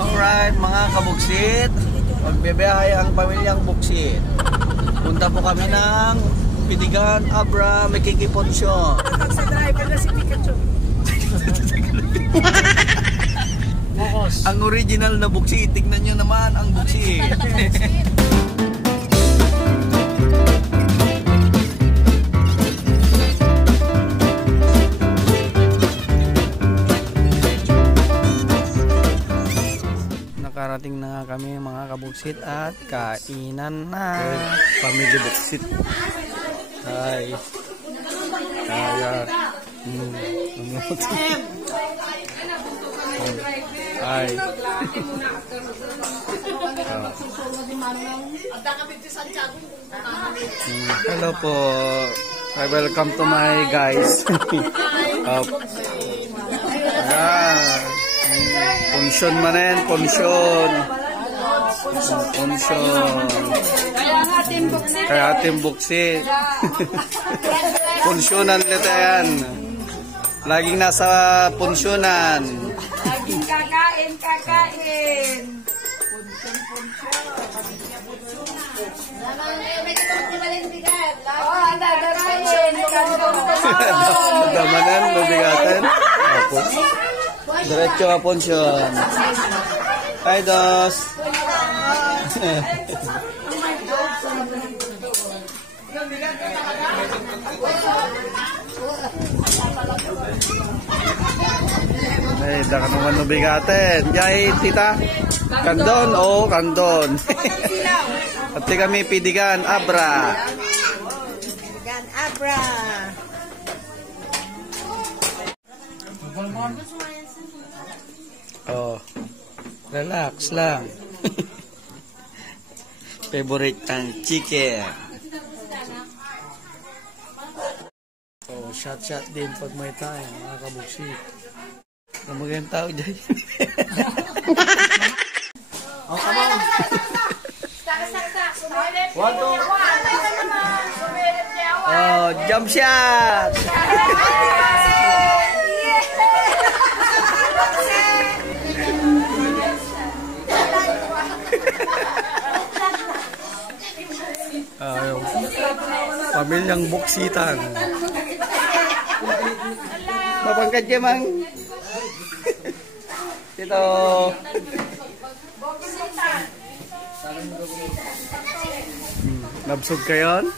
Alright mga kabuksit, magbibiyahe ang pamilyang Buksit. Punta po kami ng Pidigan, Abra, Makikiponsyon. Sa driver na si Pikachu. Ang original na Buksit, tignan nyo naman ang Buksit. Nakarating na nga kami mga kabuksit at kainan na. Family Buksit. Hi. Kaya. Hi. Hello po. Welcome to my guys. Pensyon manen, pensyon. Kaya ating Buksit. Pensyonan nito yan. Laging nasa pensyonan. Laging kakain. Damanan, mabigatan. Diretso ka pensyon. Hi, Dos. Ay, daka naman nabigatin. Jai, tita. Kandon, kandon. At kami Pidigan, Abra. Pidigan, Abra. Relax lang. Favorite ang chicken. Shot din pag may tayo, mga kabuksit. Kamagayang tao dyan. Come on. Jump shot. Pamilyang Buksitan. Mapangkat ka mang. Ito. Nabsog ka yun?